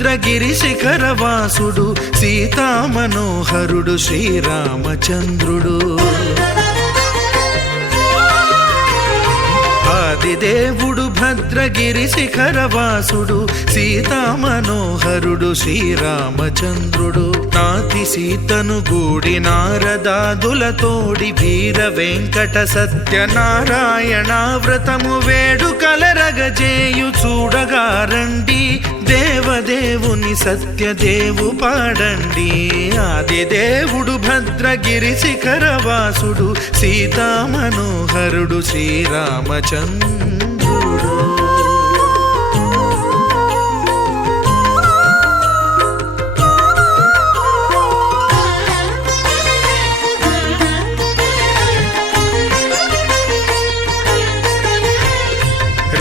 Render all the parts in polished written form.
భద్రగిరి శిఖరవాసుడు సీతామనోహరుడు శ్రీరామచంద్రుడు. ఆదిదేవుడు భద్రగిరి శిఖరవాసుడు సీతామనోహరుడు శ్రీరామచంద్రుడు. నాతి సీతను గూడి నారదాదులతోడి వీర వెంకట సత్యనారాయణ వ్రతము వేడుకలరగజేయు చూడగా రండి, దేవదేవుని సత్యదేవు పాడండి. ఆదిదేవుడు భద్రగిరి శిఖరవాసుడు సీతామనోహరుడు శ్రీరామచంద్రుడు.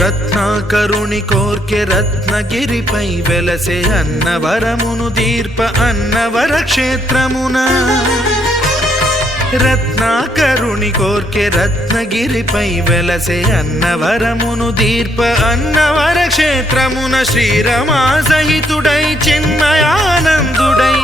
రత్నాకరుని కోర్కె రత్నగిరిపై వెలసే అన్నవరమును దీర్ప అన్నవర క్షేత్రమున. రత్నాకరుని కోర్కె రత్నగిరిపై వెలసే అన్నవరమును దీర్ప అన్నవర క్షేత్రమున. శ్రీరమా సహితుడై చిన్మయానందుడై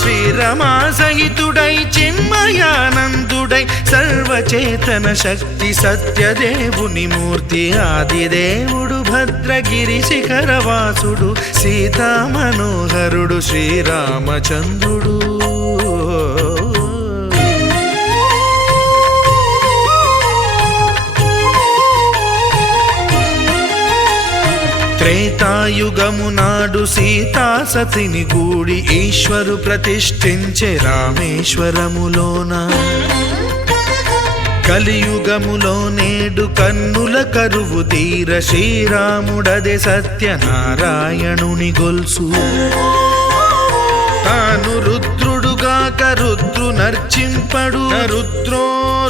శ్రీరమా సహితుడై చిన్మయానందుడై సర్వచేతన శక్తి సత్యదేవుని మూర్తి. ఆదిదేవుడు భద్రగిరి శిఖరవాసుడు సీతామనోహరుడు శ్రీరామచంద్రుడు. త్రేతాయుగము నాడు సీతా సతిని గూడి ఈశ్వరు ప్రతిష్ఠించే రామేశ్వరములోన. కలియుగములో నేడు కన్నుల కరువు తీర శ్రీరాముడదే సత్యనారాయణుని గొల్సు. తాను రుద్రుడుగాక రుద్రు నర్చింపడు, రుద్రో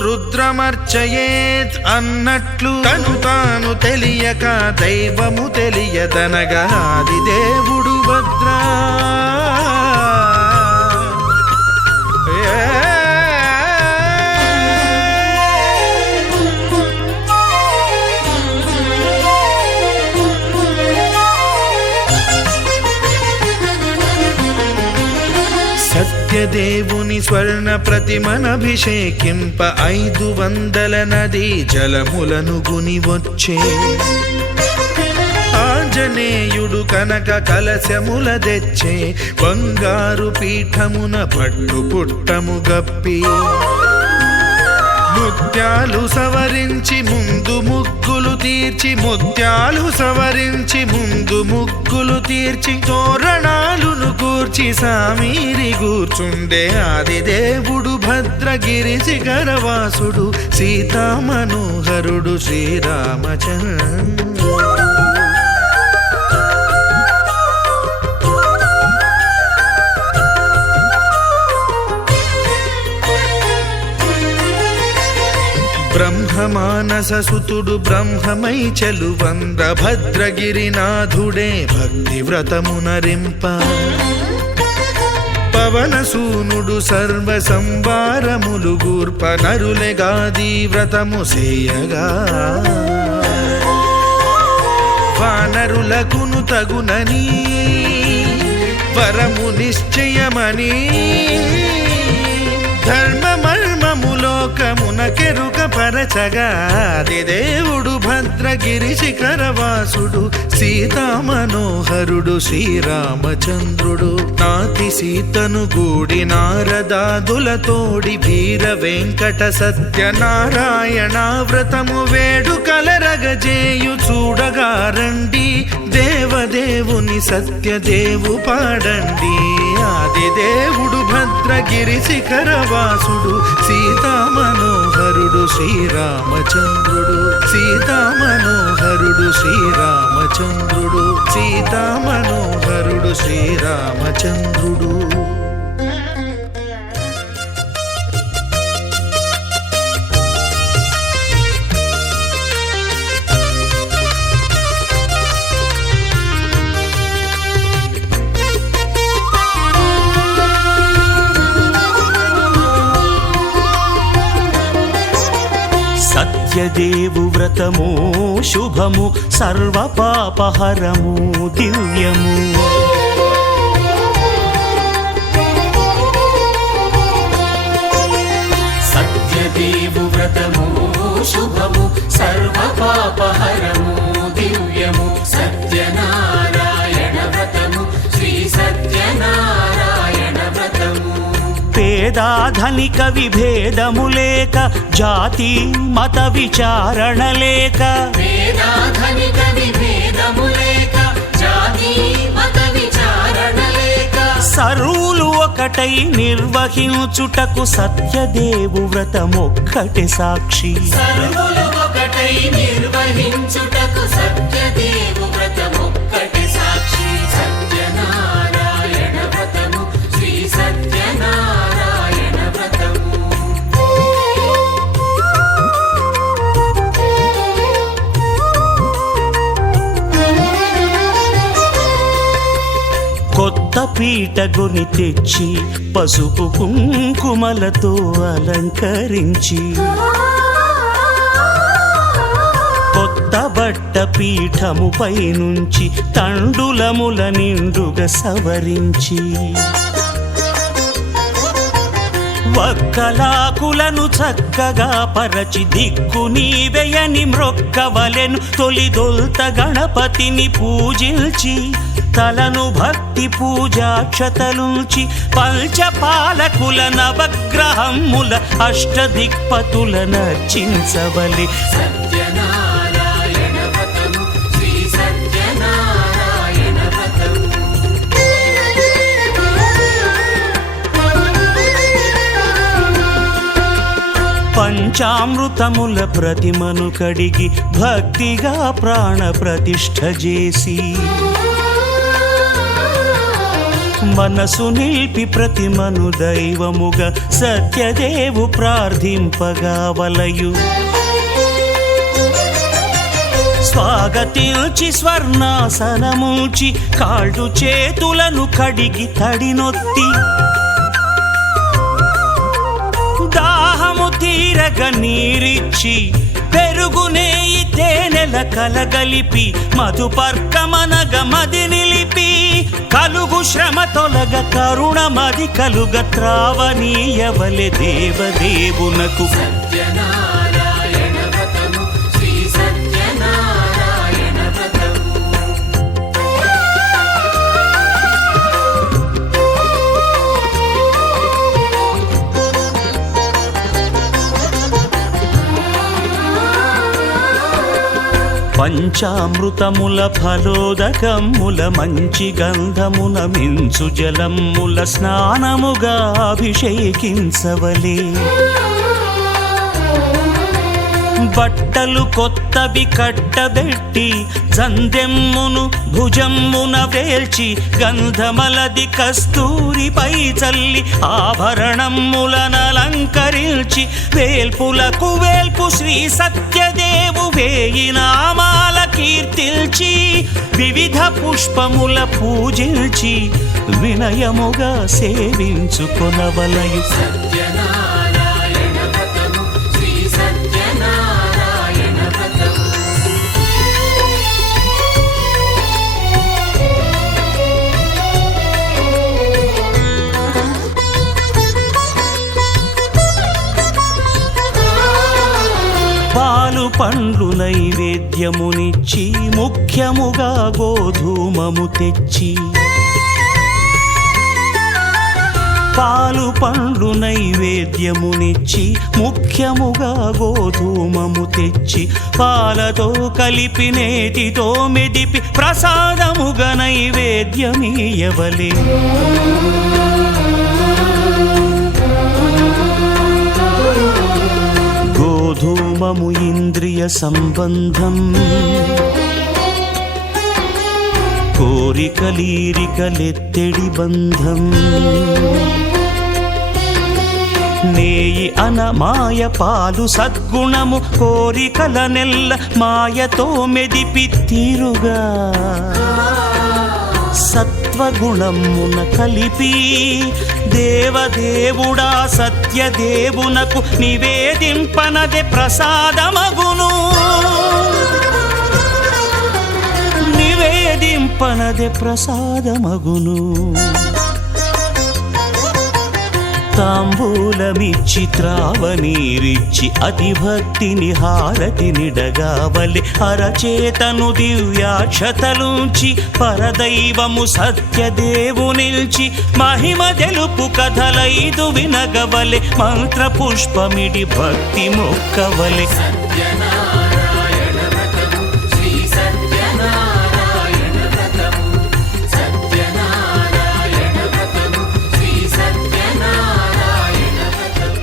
రుద్రమర్చయేత్ అన్నట్లు తను తాను తెలియక దైవము తెలియదనగా ఆదిదేవుడు భద్రా. సత్యదేవుని స్వర్ణ ప్రతిమనభిషేకింప 500 నదీ జలములను గుని వచ్చే. ఆంజనేయుడు కనక కలశముల తెచ్చే, బంగారు పీఠమున పట్టు పుట్టము గప్పి. ముత్యాలు సవరించి ముందు ముగ్గులు తీర్చి, ముత్యాలు సవరించి ముందు ముగ్గులు తీర్చి, తోరణాలును కూర్చి సామీరి కూర్చుండే. ఆదిదేవుడు భద్రగిరి శిఖరవాసుడు సీతామనోహరుడు శ్రీరామచంద్రుడు. బ్రహ్మమానస సుతుడు బ్రహ్మమై చెలువంద భద్రగిరినాథుడే భక్తి వ్రతమునరింప. పవనసూనుడు సర్వ సంవారములు గూర్ప, నరులెగాది వ్రతము సేయగా. వానరులకును తగునని వరము నిశ్చయమని, ధర్మమర్మములోకమునకెరుక పరచగా ఆదిదేవుడు భద్రగిరి శిఖరవాసుడు సీతామనోహరుడు శ్రీరామచంద్రుడు. నాతి సీతను గూడి నారదాదులతోడి వీర వెంకట సత్యనారాయణ వ్రతము వేడుకలరగజేయు చూడగా రండి, దేవదేవుని సత్యదేవు పాడండి. ఆదిదేవుడు భద్రగిరి శిఖరవాసుడు సీతామనోహరుడు శ్రీరామచంద్రుడు. సీతామనోహరుడు శ్రీరామచంద్రుడు. సీతామనోహరుడు శ్రీరామచంద్రుడు. సత్యదేవు వ్రతము శుభము సర్వపాపహరము దివ్యము. సత్యదేవు వ్రతము శుభము సర్వపాపహరము దివ్యము. సత్యనారాయణ వ్రతము శ్రీ సత్యనారాయణ వ్రతము. పేదాధనిక విభేదము లేక జాతి మత విచారణ లేక వేదాధనిక విభేదము లేక జాతి మత విచారణ లేక సర్వులు ఒకటై నిర్వహించుటకు సత్యదేవు వ్రతమొక్కటి సాక్షి. సర్వులు ఒకటై నిర్వహించుటకు సత్యదేవు వ్రతమొక్కటి సాక్షి. సత్యనారాయణ వ్రతము శ్రీ సత్యనారాయణ వ్రతము. కొత్త పీటగుని తెచ్చి పసుపు కుంకుమలతో అలంకరించి కొత్త బట్ట పీఠముపై నుంచి తండులముల నిండుగా సవరించి వక్కలాకులను చక్కగా పరచి దిక్కు నీవెయని మ్రొక్కవలెను. తొలిదొల్త గణపతిని పూజించి తలను భక్తి పూజాక్షతలుంచి పంచపాలకుల నవగ్రహముల అష్టదిక్పతుల నర్చించవలె. సత్యనారాయణ వ్రతము శ్రీ సత్యనారాయణ వ్రతము. పంచామృతముల ప్రతిమను కడిగి భక్తిగా ప్రాణ ప్రతిష్ఠ చేసి మనసు నిలిపి ప్రతిమను దైవముగా సత్యదేవు ప్రార్థింపగా వలయు. స్వాగతించి స్వర్ణాసనముంచి కాళ్ళు చేతులను కడిగి తడినొత్తి దాహము తీరగ నీరిచ్చి పెరుగు నెయ్యి తేనెల కలగలిపి మధుపర్కమనగ మది నిలిపి కలుగు శ్రమ తొలగ కరుణ మది కలుగ త్రావనీయవలె దేవదేవునకు. సత్యనారాయణ వ్రతము శ్రీ సత్యనారాయణ వ్రతము. పంచామృతముల ఫలోదకముల మంచి గంధమున మించు జలముల స్నానముగా అభిషేకించవలే. బట్టలు కొత్తవి కట్టబెట్టి జందెమ్మును భుజమ్మున వేల్చి గంధమలది కస్తూరిపై చల్లి ఆభరణములనలంకరించి వేల్పులకు వేల్పు శ్రీ సత్యదేవు వేయి నామాల కీర్తిల్చి వివిధ పుష్పముల పూజించి వినయముగా సేవించుకొనవలయు. సత్యనారాయణ వ్రతము శ్రీ సత్యనారాయణ వ్రతము. పాలు పండ్లు నైవేద్యమునిచ్చి ముఖ్యముగా గోధూమము తెచ్చి పాలు పండ్లు నైవేద్యమునిచ్చి ముఖ్యముగా గోధూమము తెచ్చి పాలతో కలిపి నేతితో మెదిపి ప్రసాదముగా నైవేద్యమీయవలే. గోధూమము ఇంద్రియ సంబంధం కోరికలీరికలెత్తెడి బంధం నేయి అన మాయ పాలు సద్గుణము కోరికల నెల్ల మాయతో మెదిపి తీరుగా సత్వగుణమున కలిపి దేవదేవుడా సత్యదేవునకు నివేదింపనదే ప్రసాదమగును, నివేదింపనదే ప్రసాదమగును. తాంబూలమిచ్చి త్రావనీరిచ్చి అతిభక్తిని హారతి నిడగావలి అరచేతను దివ్యాక్షతలుంచి పరదైవము సత్యదేవునిల్చి మహిమ తెలుపు కథలైదు వినగవలె మంత్రపుష్పమిడి భక్తి మొక్కవలె. సత్యనారాయణ వ్రతము శ్రీ సత్యనారాయణ వ్రతము సత్యనారాయణ వ్రతము శ్రీ సత్యనారాయణ వ్రతము.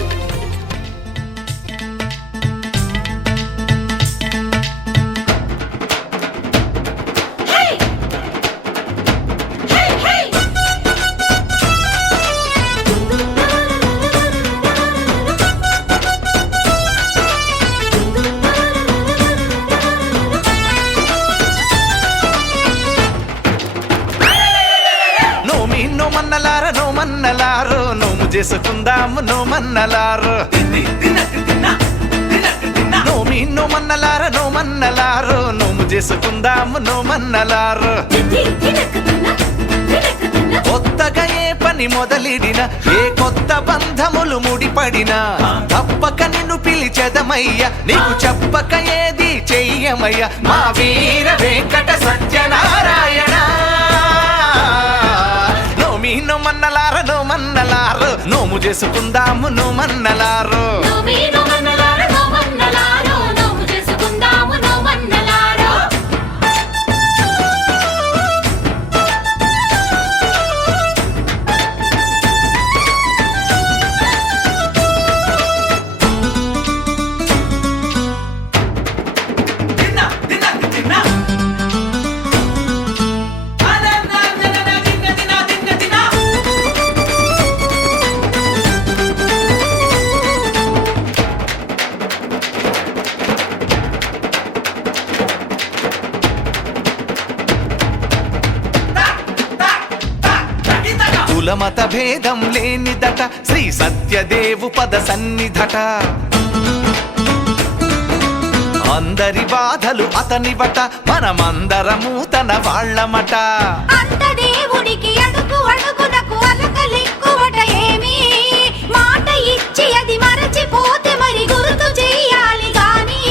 నోమి నోమన్నలార నోమన్నలారు నోము చేసుకుందాము నోమన్నలారు. నోమి నోమన్నలార నోమన్నలారు నోము చేసుకుందాము నోమన్నలారు. కొత్తగా ఏ పని మొదలిడిన ఏ కొత్త బంధములు ముడిపడినా తప్పక నిన్ను పిలిచెదమయ్య, నీకు చెప్పక ఏది చెయ్యమయ్య మా వీర వెంకట సత్యనారాయణ. నోమి నోమన్నలార నోమన్నలారు నోము చేసుకుందాము నోమన్నలారు. కులమత భేదం లేనిదట శ్రీ సత్యదేవు పద సన్నిధట, అందరి బాధలు అతనివట మనమందరము తన వాళ్ళమట. అంత దేవుడికి అడుగు అడుగునకు అలకలెక్కువట ఏమి, మాట ఇచ్చి అది మరచిపోతే మరి గుర్తు చెయ్యాలి గాని.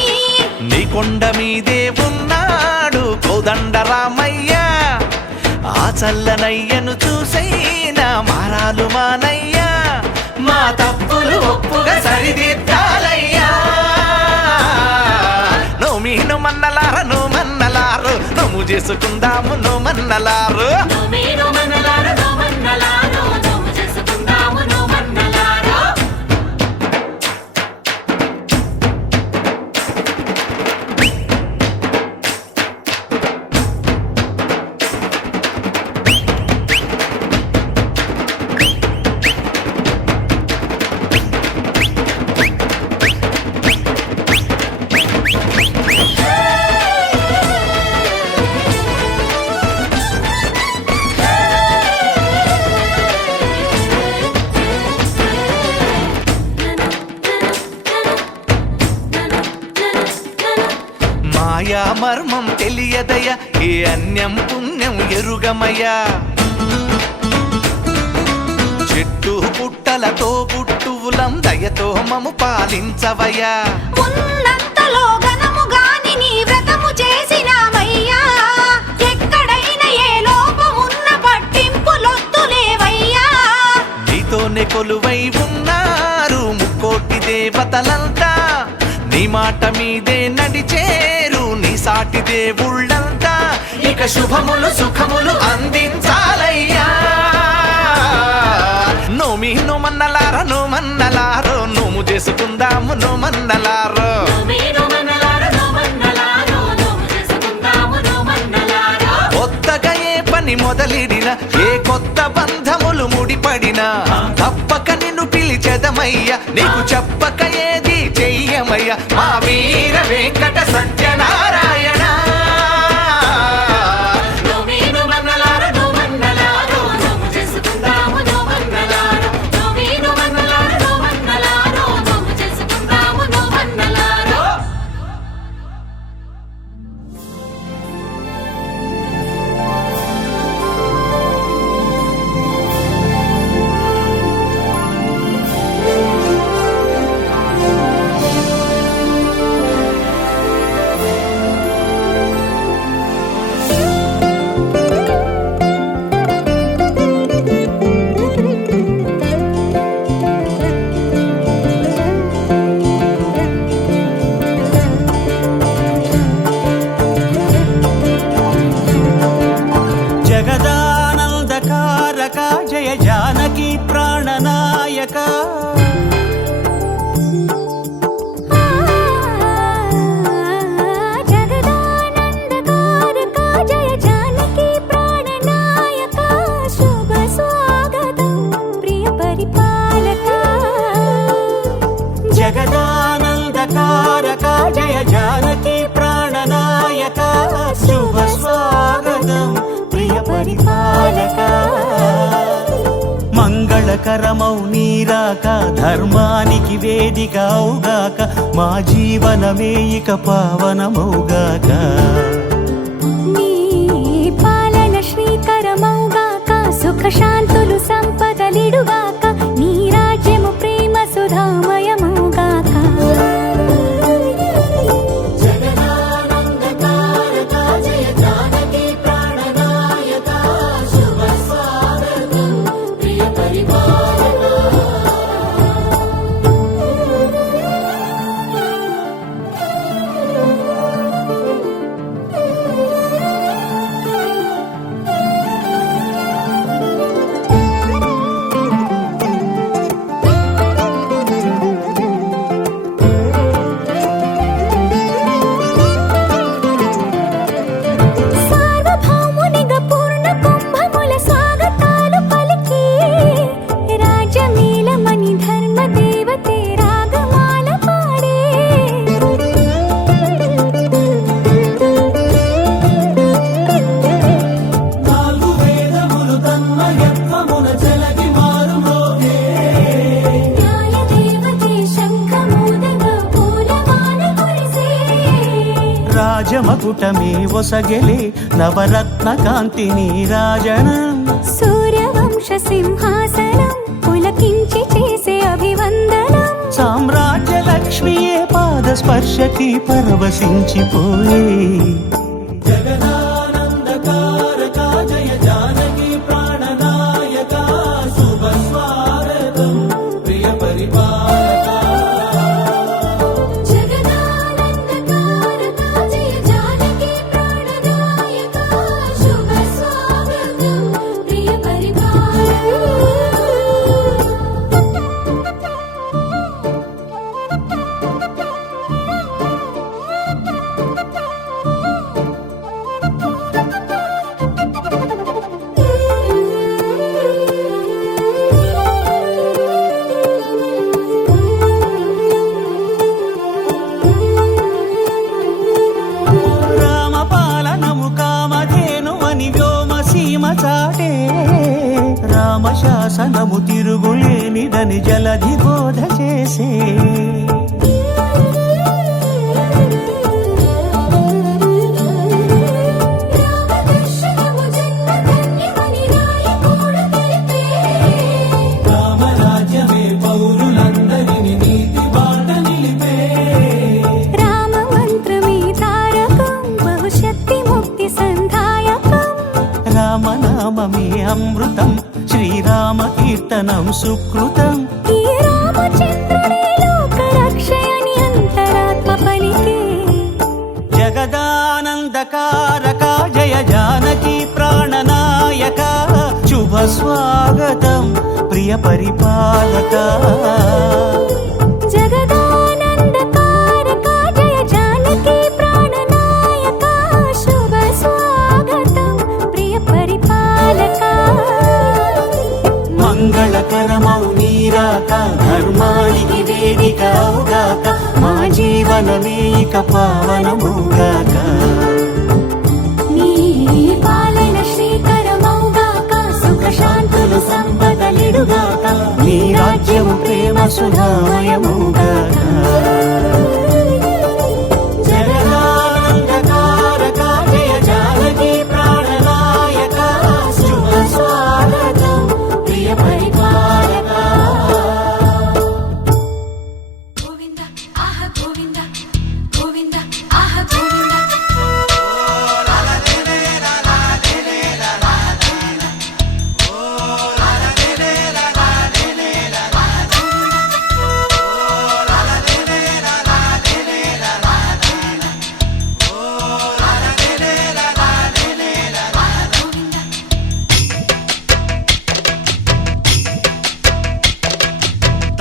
నీ కొండ మీదే ఉన్నాడు కోదండరామయ్య, ఆ చల్లనయ్యను చూసైనా మారాలు మానయ్యా, మా తప్పులు ఒప్పుగా సరిదిద్దాలయ్యా. నోమి నోమన్నలార నోమన్నలారు నోము చేసుకుందాము నోమన్నలారు. మాయా మర్మం తెలియదయ ఏ అన్యం పుణ్యం ఎరుగమయ్యా, చెట్టు పుట్టలతో పుట్టువులం దయతో మము పాలించవయ్యా. ఉన్నంతలో ఘనము గాని నీ వ్రతము చేసినామయ్యా, ఎక్కడైనా ఏ లోపమున్న పట్టింపులొద్దులేవయ్యా. నీతోనే కొలువై ఉన్నారు ముక్కోటి దేవతలంతా, నీ మాట మీదే నడిచేరు నీ సాటి దేవుళ్ళంతా, ఇక శుభములు సుఖములు అందించాలయ్యా. నోమి నోమన్నలార నోమన్నలారు నోము చేసుకుందాము నోమన్నలారు. కొత్తగా ఏ పని మొదలిడిన ఏ కొత్త బంధములు ముడిపడినా తప్పక నిన్ను పిలిచెదమయ్య, నీకు చెప్పక ఏది చెయ్యమయ్య మా వీర వెంకట సత్యనారాయణ. నోమి నోమన్నలార నోమన్నలారు నోము చేసుకుందాము నోమన్నలారు. మంగళకరమౌ నీరాక ధర్మానికి వేదిక అవుగాక మా జీవనమే ఇక పావనమౌగాక నీ పాలన శ్రీకరమౌగాక సుఖ శాంతులు సంపదలిడుగాక నీ రాజ్యము ప్రేమ సుధామయమౌగాక జగదానందకారక జయ జానకి ప్రాణనాయక శుభ స్వాగతం ప్రియ పరిపాలక సార్వభౌమునిగా పూర్ణ కుంభముల స్వాగతాలు పలికి రాజమేళమణి ధర్మ దేవతే రాగమాల పాడే నాలుగు వేదములు తన్మయత్వమున జలగి మారుమోగే న్యాయ దేవతే శంఖమూదగా పూలమాల కురిసే రాజమకుటమే ఒసగెలే నవరత్న కాంతిని రాజనం సూర్యవంశ సింహాసనం పులకించి చేసే అభివందనం సామ్రాజ్య లక్ష్మియే పాద స్పర్శకి పరవశించిపోయే జగదానందకారక జయ జానకి ప్రాణనాయక శుభ స్వాగతం ప్రియ పరిపాలక జగదానందకారక జయ జానకి ప్రాణనాయక శుభ స్వాగతం ప్రియ రామపాలనము కామధేను అని వ్యోమసీమ చాటే రామశాసనము తిరుగులేనిదని జలధి బోధ చేసే రామదర్శనము జన్మధన్యమని రాయకూడ తెలిపే రామరాజ్యమే పౌరులందరిని నీతి బాట నిలిపే రామ మంత్రమే తారకం బహుశక్తి ముక్తి సంధాయకం రామనామమే అమృతం శ్రీరామ కీర్తనం సుకృతం ఈ రామచంద్రుడే లోక రక్షయని అంతరాత్మ పలికే జగదానందకారక జయ జానకి ప్రాణనాయక శుభ స్వాగతం ప్రియ పరిపాలక జగదానందకారక జయ జానకి ప్రాణనాయక శుభ స్వాగతం ప్రియ పరిపాలక మంగళకరమౌ నీరాక ధర్మానికి వేదిక అవుగాక మా జీవనమే ఇక పావనమౌగాక నీ పాలన శ్రీకరమౌగాక సుఖ శాంతులు సంపదలిడుగాక నీ రాజ్యము ప్రేమ సుధామయమౌగాక జగదానందకారక జయ జానకి ప్రాణనాయక శుభ స్వాగతం ప్రియ పరిపాలక గోవింద ఆహ గోవింద గోవింద ఆహ గోవింద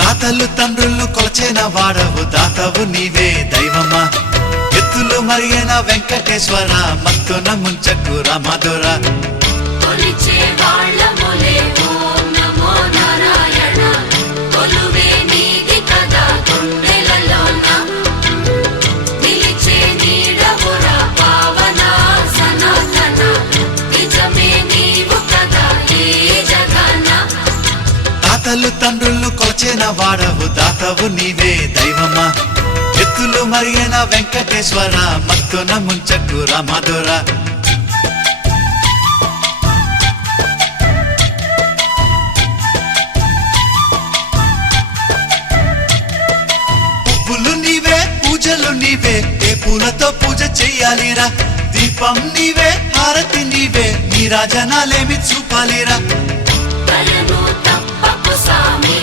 తాతలు తండ్రులు కొలచిన వాడవు దాతవు నీవే దైవమా ఎత్తులు మరియన వెంకటేశ్వర మత్తున ముంచకు రామధుర కొలిచే వాళ్ళములే ఓం నమో నారాయణ కొలువే నీది కదా గుండెలలోన నిలిచే నీడవురా పావన సనాతన నిజమే నీవు కదా ఈ జగన కొలచిన వాడవు దాతవు నీవే దైవమా ఎత్తులు మరిగిన వెంకటేశ్వర మత్తున ముంచకు రామధుర పువ్వులు నీవే పూజలు నీవే ఏ పూలతో పూజ చెయ్యాలిరా దీపం నీవే హారతి నీవే నీ రాజనాలేమి చూపాలిరా దయను తప్పకు సామి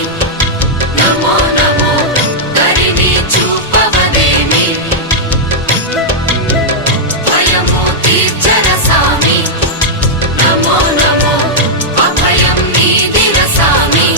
నమో నమో దరిని చూపవదేమి భయము తీర్చర సామి నమో నమో అభయం నీదిర సామి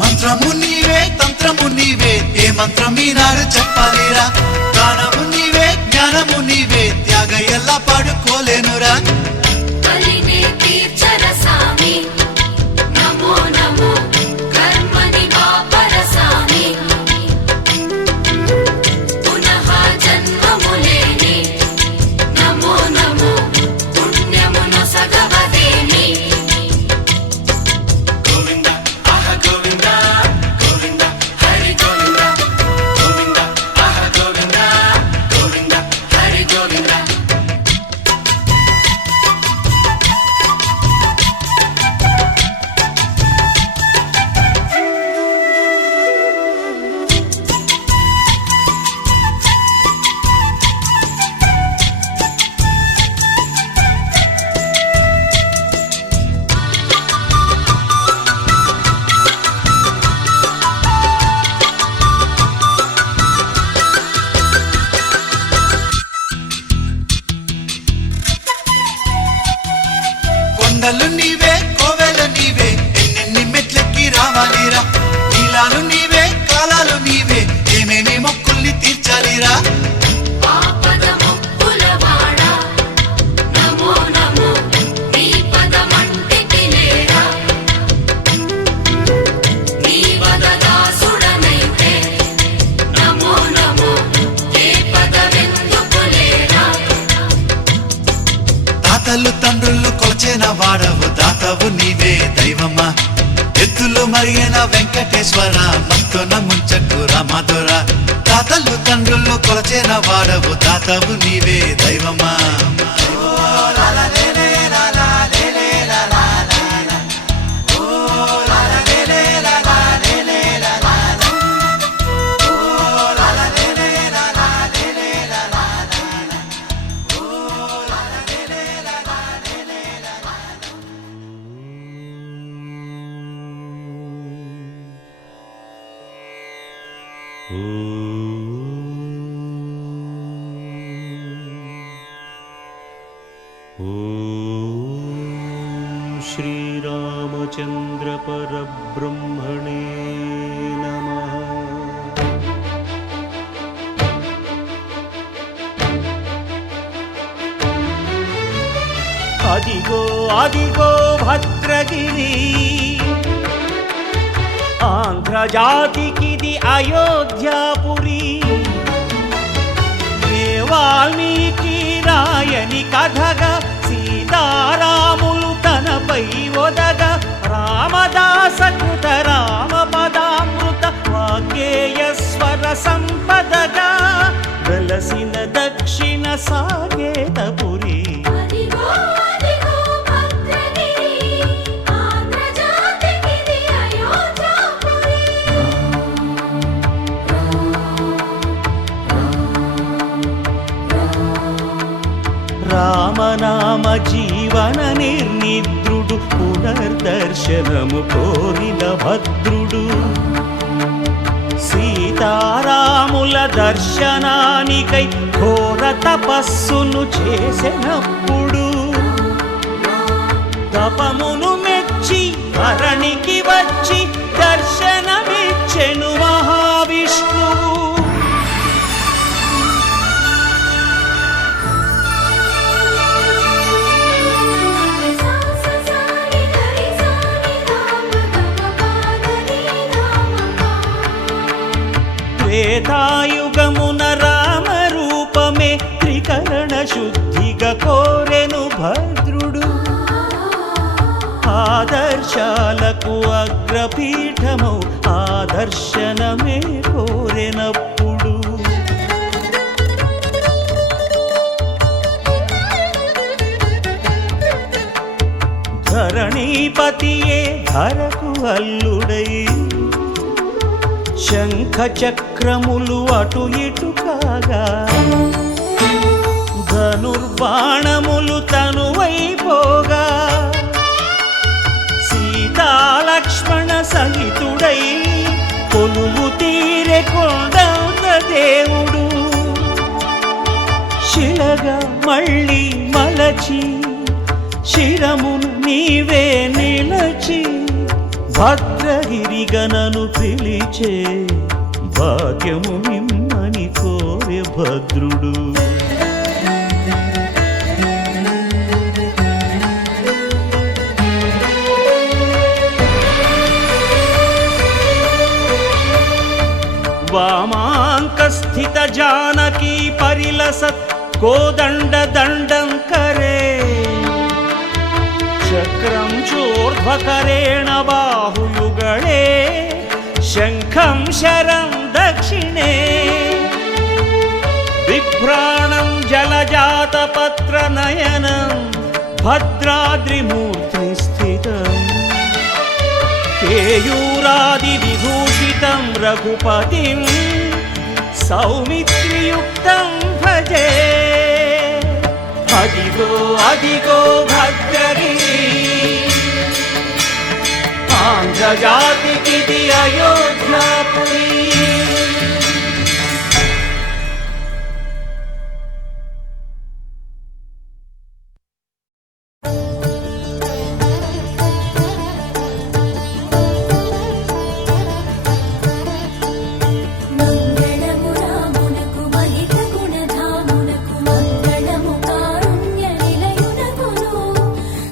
మంత్రము నీవే తంత్రము నీవే ఏ మంత్రం ఈనాడు చెప్పాలిరా గానము నీవే జ్ఞానము నీవే త్యాగ ఎలా పాడుకోలేనురా కలిని తీర్చర సామి నమో నమో కర్మని బాపర సామి పునః జన్మములేని నమో నమో పుణ్యమును సగవదేమి గోవింద ఆహ గోవింద గోవింద హరి గోవింద గోవింద ఆహ గోవింద గోవింద హరి గోవింద కొండలు నీవే కోవెలు నీవే ఎన్నెన్ని మెట్లెక్కి రావాలిరా నీలాలు నీవే కాలాలు నీవే ఏమేమి మొక్కుల్ని తీర్చాలిరా ఆపద ముక్కులవాడ నమో నమో నీ పదమంటే తినేరా నీ వదదాసుడనైతే నమో నమో ఏ పదవెందుకులేరా తాతలు తండ్రులు కొలచిన వాడవు దాతవు నీవే దైవమా ఎత్తులు మరిగిన వెంకటేశ్వర మత్తున ముంచకు రామధుర తాతలు తండ్రులు కొలచిన వాడవు దాతవు నీవే దైవమా श्रीरामचन्द्र परब्रह्मणे नमः। అదిగో అదిగో భద్రగిరి ఆంధ్రజాతికిది అయోధ్యాపురి వాల్మీకి రాయని కథగా సీతారాములు తనపై ఒదగ రామదాస కృత రామ పదామృత వాగ్గేయ స్వర సంపదగా వెలసిన దక్షిణ సాగేతపురి అదిగో అదిగో భద్రగిరి ఆంధ్రజాతికిది అయోధ్యాపురి రామనామ జీవన నిర్నిద్రుడు పునర్దర్శనము కోరిన భద్రుడు సీతారాముల దర్శనానికై ఘోర తపస్సును చేసినప్పుడు తపమును మెచ్చి ధరణికి వచ్చి దర్శనమిచ్చెను మహావిష్ణువు. సాని గరి సాని రామ గమ పాదని రామ. త్రేతాయుగమున రామ రూపమే త్రికరణ శుద్ధిగా కోరెను భద్రుడు. ఆదర్శాలకు అగ్రపీఠమౌ ఆదర్శనమే కోరెనప్పుడు ధరణీపతియే ధరకు అల్లుడై శంఖ చక్రములు అటు ఇటు కాగా ధనుర్బాణములు తనువైపోగా సీతాలక్ష్మణ సహితుడై కొలువు తీరె కొండంత దేవుడు శిలగా మళ్ళీ మలచి శిరమును నీవే నిలచి భద్రగిరిగనను పిలిచే భాగ్యము మిమ్మని కోరె భద్రుడు. వామాంకస్థిత జానకీ పరిలసత్ కోదండ దండం కరే చక్రం చోర్ధ్వకరేణ బాహుయుగళే శంఖం శరం దక్షిణే బిభ్రాణం జలజాతపత్ర నయనం భద్రాద్రిమూర్తి స్థితం కేయూరాది విభూషితం రఘుపతిం సౌమిత్రియుక్తం భజే. అదిగో అదిగో భద్రగిరి ఆంధ్రజాతికిది అయోధ్యాపురి. మంగళము రామునకు మహిత గుణధామునకు మంగళము కారుణ్య నిలయునకును.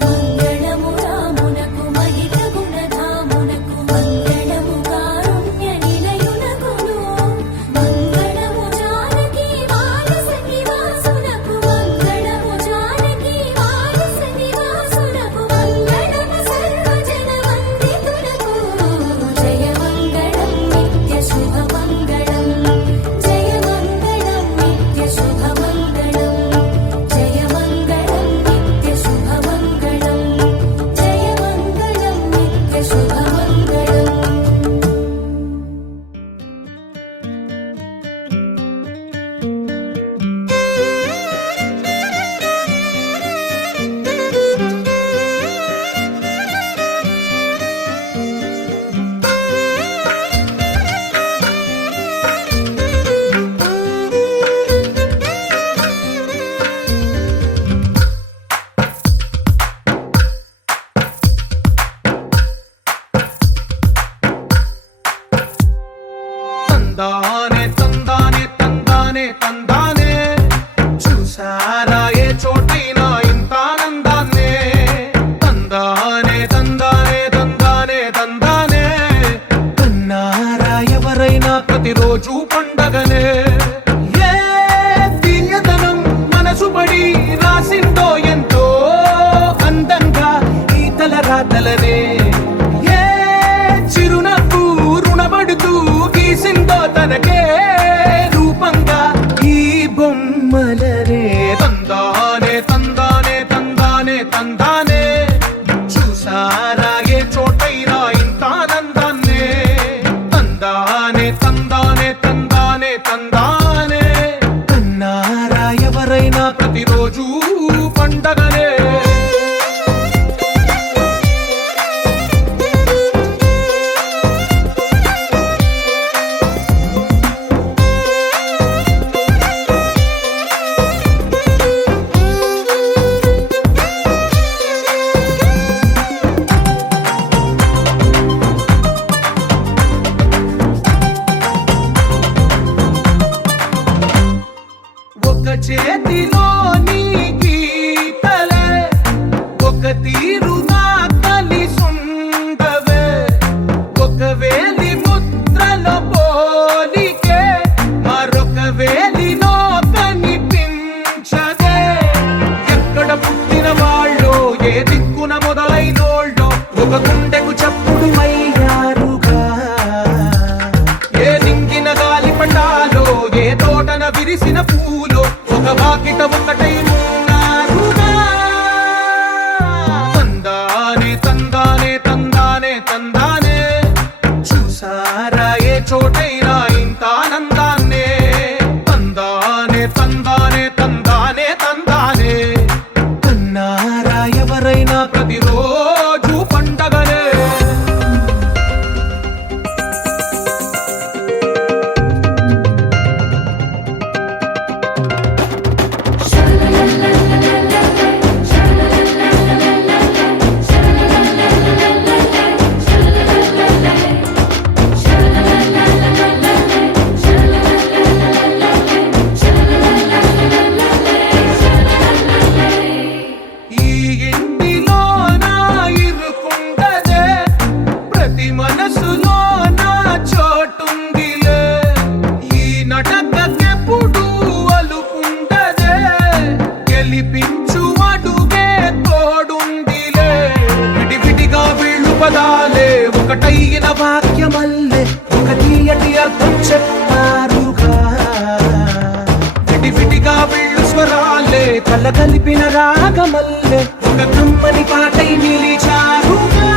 మంగళము రామునకు మహిత గుణధామునకు మంగళము కారుణ్య నిలయునకును. మంగళము జానకి వారస నివాసునకు మంగళము జానకి వారస నివాసునకు మంగళము సర్వజన వందితునకు. జయ మంగళం నిత్య శుభ మంగళం జయ మంగళం నిత్య శుభ మంగళం జయ మంగళం నిత్య శుభ మంగళం జయ మంగళం నిత్య శుభ మంగళం. తందానే తందానే తందానే తందానే చూసారా ఏ చోటైనా ఇంత ఆనందాన్నే. తందానే తందానే తందానే తందానే కన్నారా ఎవరైనా ప్రతిరోజు పండగనే. ఏ తీయదనం మనసు పడి రాసిందో ఎంతో అందంగా ఈ తలరాతలనే. ఏ చిరునవ్వు రుణపడుతూ గీసిందో తనకే రూపంగా ఈ బొమ్మలనే. తందానే తందానే తందానే తందానే చూసారా ఏ చోటైనా ఇంత ఆనందాన్నే. తందానే తందానే తందానే తందానే కన్నారా ఎవరైనా ప్రతిరోజు పండగనే. తీరుగా కలిసుండవే ఒక వేలి ముద్రలో పోలికే మరొక వేలిలో కనిపించదే ఎక్కడ పుట్టిన వాళ్ళో ఏ దిక్కున మొదలైనోళ్ళో ఒక గుండెకు చప్పుడు అయ్యారుగా ఏ నింగిన గాలి పటాలో ఏ తోటన విరిసిన పూలో ఒక వాకిట ఒకటై ఉన్నారుగా తందానే తందానే తందానే తందానే చూసారా ఏ చోటైనా ఇంత ఆనందాన్నే తందానే తందానే తందానే తందానే కన్నారా ఎవరైనా ప్రతిరోజు పండగనే ఈ ఇంటిలో నా ఇరుకుండదే ప్రతి మనసులో నా చోటుందిలే ఈ నటకెప్పుడు అలుకుండదే గెలిపించు అడుగే తోడుందిలే విడివిడిగా వీళ్ళు పదాలే ఒకటైన వాక్యమల్లే ఒక తీయటి అర్థం చెప్పారుగా విడివిడిగా వీళ్ళు స్వరాలే కళ్ళ కలిపిన రాగమల్లే ఒక కమ్మని పాటై నిలిచారుగా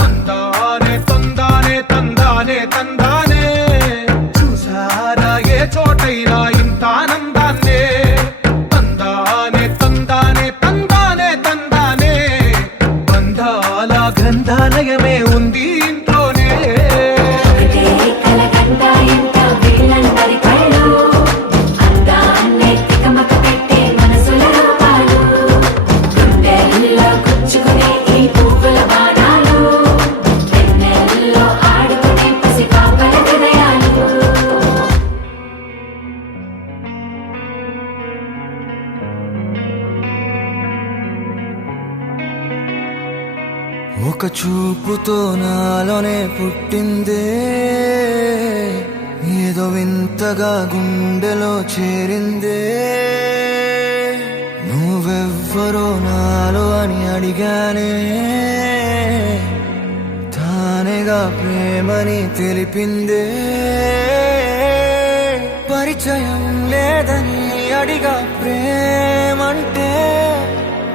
తందానే తందానే తందానే తందానే చూసారా ఏ చోటైనా ఇంత ఆనందాన్నే తందానే తందానే తందానే తందానే బంధాల గ్రంథాలయమే ఉంది ఇంట్లోనే ఒకటే కలకండ ఎంత వీళ్ళందరి కళ్ళు అందాన్నే తికమక పెట్టే మనసుల రూపాలు గుండెల్లో గుచ్చుకునే ఈ పువ్వుల బాణాలు వెన్నెల్లో ఆడుకునే పసిపాపల హృదయాలు ఒక చూపుతో నాలోనే పుట్టిందే ఏదో వింతగా గుండెలో చేరిందే నువ్వెవ్వరో నాలో అని అడిగానే తానేగా ప్రేమని తెలిపిందే పరిచయం లేదని అడిగా ప్రేమంటే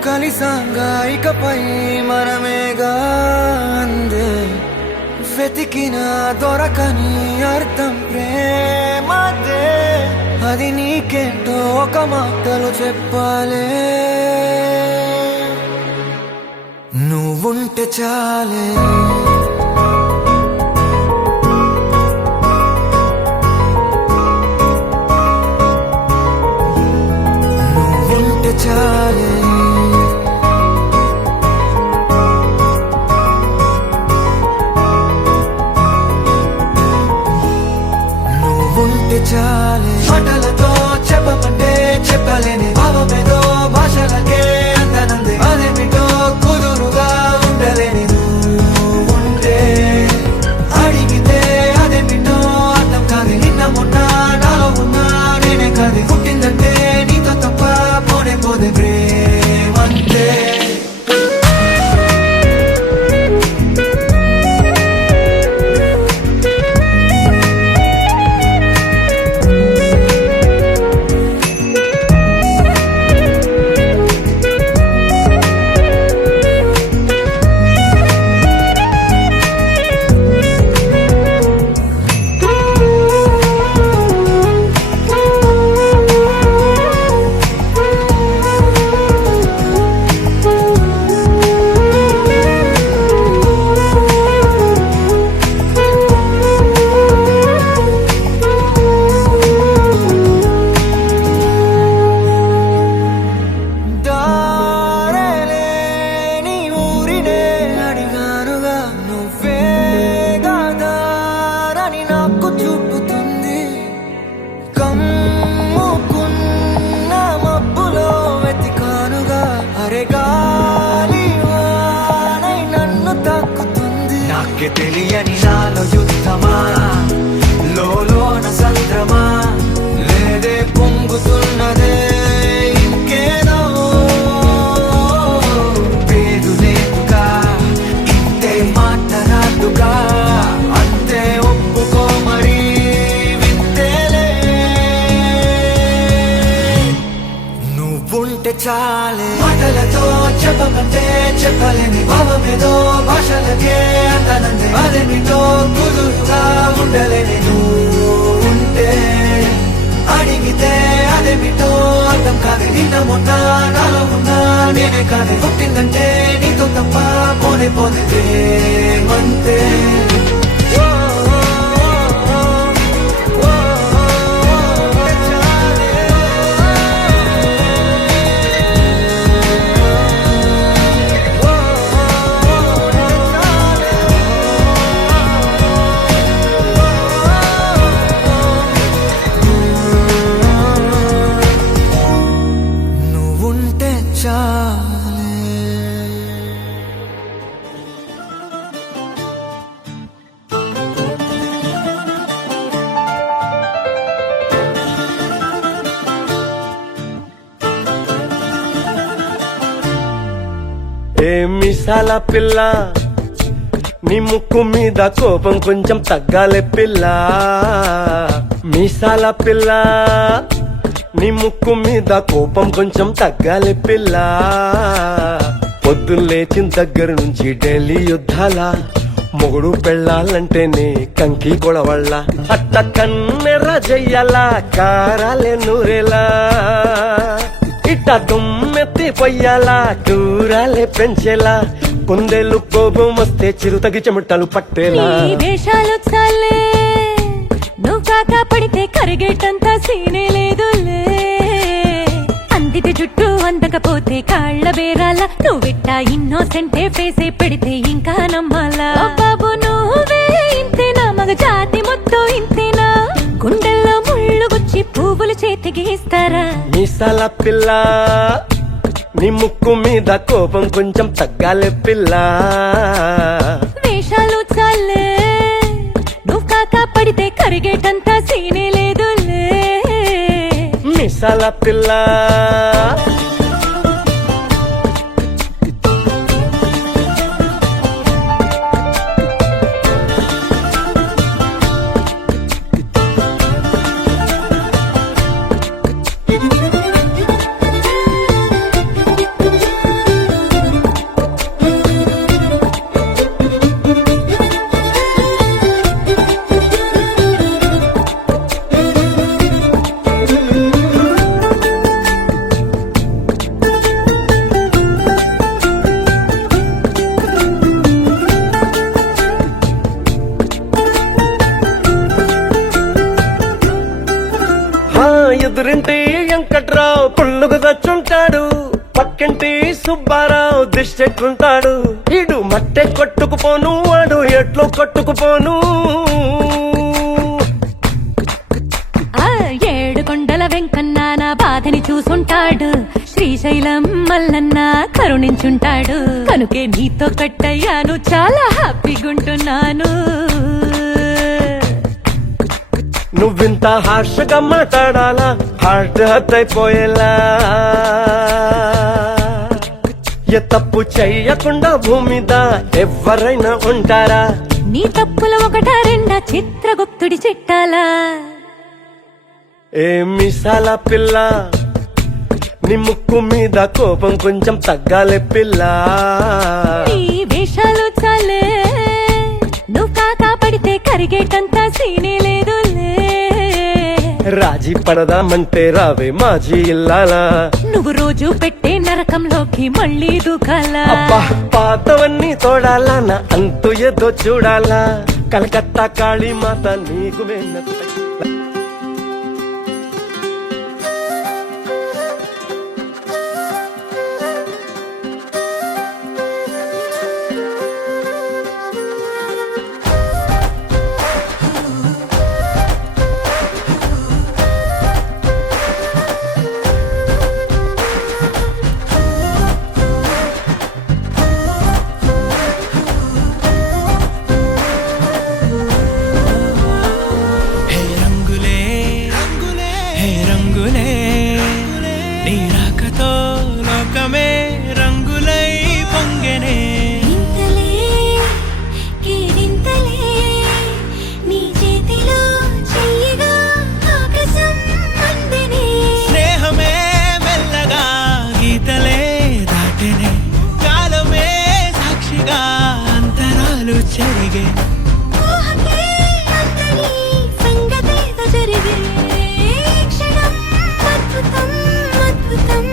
కలిసాంగా ఇకపై మనమేగా అందే వెతికిన దొరకని అర్థం ప్రేమదే అది నీకేంటో ఒక మాటలు చెప్పాలే నువ్వుంటే చాలే నువ్వుంటే చాలే నువ్వుంటే చాలే మాటలతో చెప్పమంటే చెప్పలేని భావమేదో భాషలకే అందనందే అదేమిటో కుదురుగా ఉండలేని నువ్వుంటే అడిగితే అదేమిటో అర్థం కాదు నిన్న మొన్న నాలో ఉన్నా నేనే కాదు పుట్టిందంటే నీతో తప్ప పోనే పోదే ప్రేమంతే గాలి వానై నన్ను తాకుతుంది నాకే తెలియని నాలో యుద్ధమా లోన సంద్రమా లేదే పొంగుతున్నదే ఇంకేదో పేరు లేదుగా ఇంతే మాటరాదుగా అంతే ఒప్పుకో మరి వింతేలే నువ్వుంటే చాలే మాటలతో చెప్పమంటే చెప్పలేని భావమేదో భాషలకే అందానందే అదేమిటో కుదురుగా ఉండలేని నువ్వు ఉంటే అడిగితే అదేమిటో అర్థం కాదు నిన్న మొన్న నాలో ఉన్నా నేనే కాదు పుట్టిందంటే నీతో తప్ప పోనే పోతే మంతే నువ్వుంటే చాలే ఏ మిసాల పిల్ల నీ ముక్కు మీద కోపం కొంచెం తగ్గాలే పిల్ల మిసాల పిల్ల నీ ముక్కు మీద కోపం కొంచెం తగ్గాలి పిల్ల పొద్దున్న లేచిన దగ్గర నుంచి ఢిల్లీ యుద్ధాల మొగుడు పెళ్ళాలంటేనే కంకి గొడవళ్ళ అట్ట కన్నెర్ర చెయ్యాలా కారాలే నూరేలా ఇట్ట దుమ్మెత్తి పొయ్యాలా కూరాలే పెంచేలా కొందేళ్ళు కోపం వస్తే చిరుతగి చెమటలు పట్టేలా నీ వేషాలు చాలే నువ్వు కాక పడితే కరిగేటంత సీనే లేదులే అందితే జుట్టు అందకపోతే కాళ్ళ బేరాల నువ్విట్ట ఇన్నోసెంటే ఫేసే పెడితే ఇంకా నమ్మాలా బాబు నువ్వే ఇంతేనా మగ జాతి మొత్తం ఇంతేనా గుండెల్లో ముళ్ళు గుచ్చి పువ్వులు చేతికి ఇస్తారా మీసాల పిల్ల నీ ముక్కు మీద కోపం కొంచెం తగ్గాలి పిల్ల వేషాలు చాలే నువ్వు కాక పడితే కరిగేటంత సీనే లేదులే మీసాల పిల్ల ఎదురింటి వెంకట్రావు పుల్లుగు దచ్చుంటాడు పక్కింటి సుబ్బారావు దిష్టెట్లుంటాడు ఇడు మట్టె కొట్టుకుపోను వాడు ఎట్లో కొట్టుకుపోను ఆ ఏడు కొండల వెంకన్న నా బాధని చూసుంటాడు శ్రీశైలం మల్లన్న కరుణించుంటాడు కనుకే నీతో కట్టయ్యాను చాలా హ్యాపీగుంటున్నాను నువ్వింత హార్షగా మాట్లాడాలా హార్ట్ హర్ట్ అయిపోయేలా ఏ తప్పు చెయ్యకుండా భూమిద ఎవరైనా ఉంటారా నీ తప్పుల ఒకటా రెండా చిత్రగుప్తుడి చిట్టాలా ఏ మిసాల పిల్ల నీ ముక్కు మీద కోపం కొంచెం తగ్గాలి పిల్ల నీ వేషాలు చాలే నువ్వు కాకా పడితే కరిగేటంత సీనే లేదులే రాజీ పడదామంటే రావే మాజీ ఇల్లాలా నువ్వు రోజు పెట్టే నరకంలోకి మళ్ళీ దూకాలా అబ్బా పాతవన్నీ తోడాలా నా అంతు ఏదో చూడాలా కలకత్తా కాళీమాత నీకు వెన్నెత్త జరిగే ఊహకే అందని సంగతేదో జరిగే క్షణం అద్భుతం అద్భుతం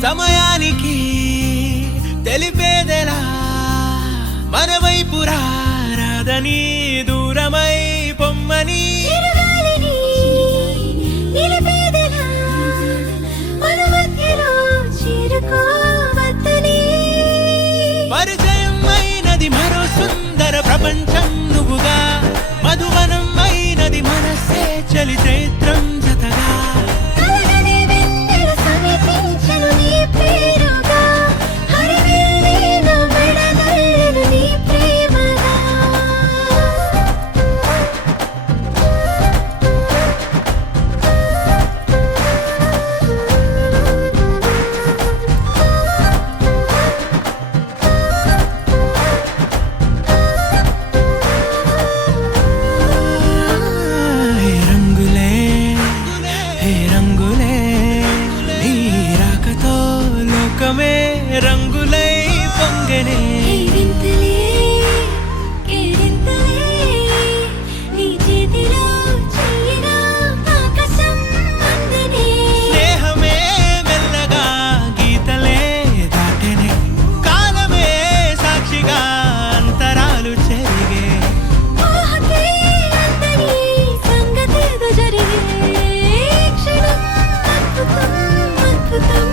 సమయానికి తెలిపేదెలా మన వైపు రాదని దూరమై పొమ్మని చిరుగాలిని నిలిపేదెలా మన మధ్యలో చేరుకోవద్దని పరిచయం అయినది మరో సుందర ప్రపంచం నువ్వుగా మధువనం అయినది మనసే చలి చైత్రం జతగా కలగని వెన్నెల సమీపించెను నీ పేరుగా హరివెల్లి నా మెడనల్లెను నీ ప్రేమగా హే రంగులే హే రంగులే నీ రాకతో లోకమే రంగులై పొంగనే ఈ వింతలే కేరింతలే నీ చేతిలో చెయ్యినా ఆకాశం అందనే స్నేహమే మెల్లగా గీతలే దాటెనే కాలమే సాక్షిగా అంతరాలు చెరిగే ఊహకే అందని సంగతేదో జరిగే క్షణం అద్భుతం అద్భుతం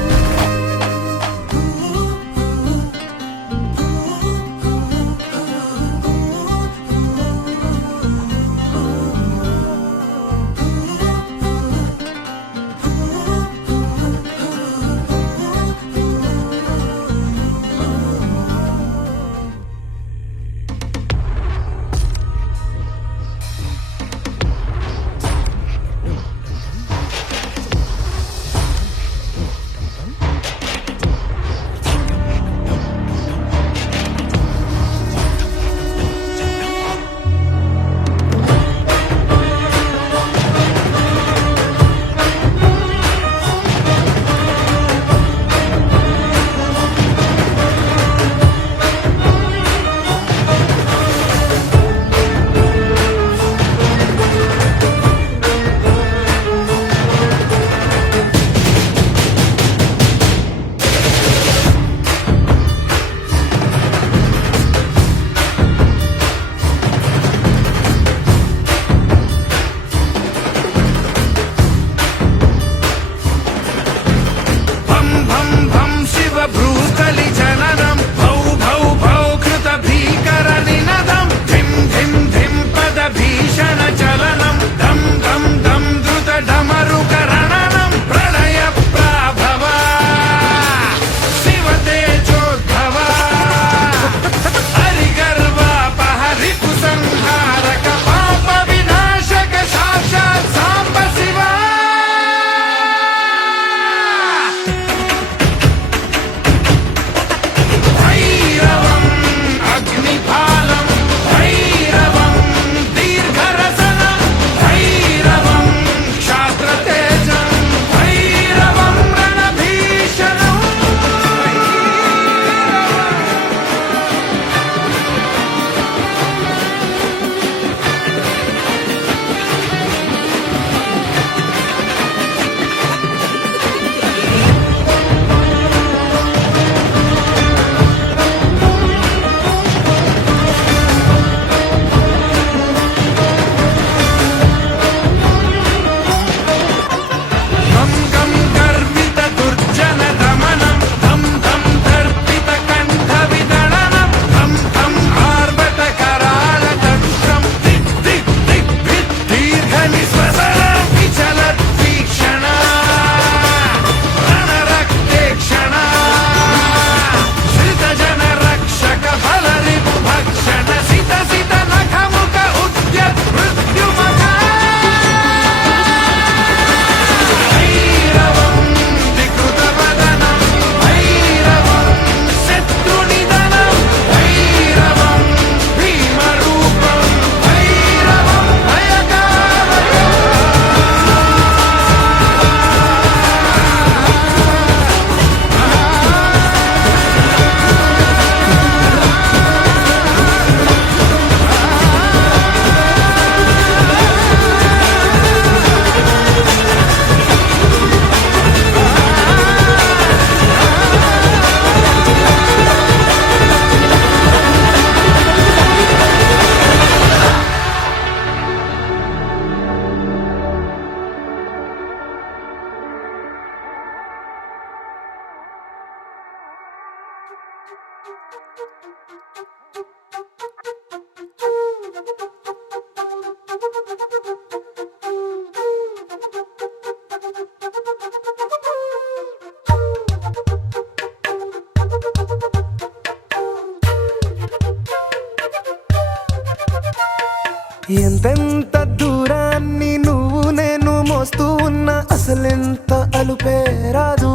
ఎంతెంత దూరాన్ని నువ్వు నేను మోస్తూ ఉన్నా అసలెంత అలుపే రాదు.